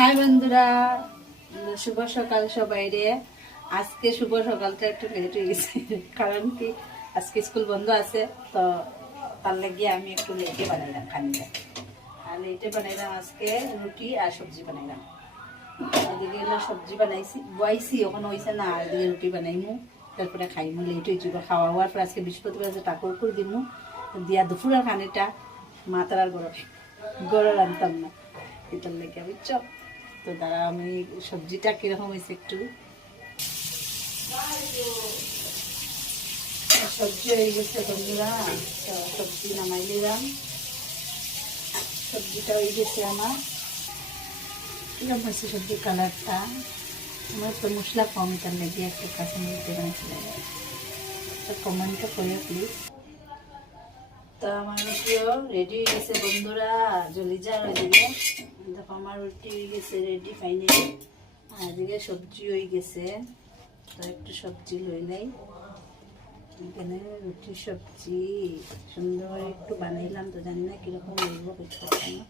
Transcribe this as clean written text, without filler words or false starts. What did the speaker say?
High বন্ধুরা, শুভ সকাল সবাই রে। আজকে শুভ সকালটা একটু লেট হয়ে গেছে, কারণ কি আজকে স্কুল বন্ধ আছে, তো তার লাগিয়ে আমি একটু লেটে বানাইলাম খানিটা। আর লেটে বানাইলাম আজকে রুটি আর সবজি বানাইলাম। এদিকে সবজি বানাইছি বয়াইছি, ওখানে হয়েছে না, আর এদিকে রুটি বানাইমু, তারপরে খাইমু। লেট হয়ে যাব খাওয়া হওয়ার পর। আজকে বৃহস্পতিবার আছে, ঠাকুর করে দিমু দিয়া দুপুরের খানিটা মাতার আর গড় রান্তাম না, এটার লেগে বুঝছ। তো দাঁড়া, আমি সবজিটা কিরকম হয়েছে একটু। সবজি হয়ে গেছে বন্ধুরা, তো সবজি নামাই নিলাম। সবজিটা হয়ে গেছে আমার। কিরকম হয়েছে সবজির কালারটা? আমার তো মশলা কম, এটার লেগে একটু কাঁচা মরিচ বানাইছিল, তো কমেন্টটা করে প্লিজ। তো আমার রুটিও রেডি হয়ে গেছে বন্ধুরা, জলি যা হয়ে যাবে। দেখো আমার রুটি হয়ে গেছে রেডি ফাইনালি। আর এদিকে সবজি হয়ে গেছে, তো একটু সবজি লই নাই। এখানে রুটি সবজি সুন্দর একটু বানাইলাম, তো জানি না কিরকম হইব বুঝতে পারছি না।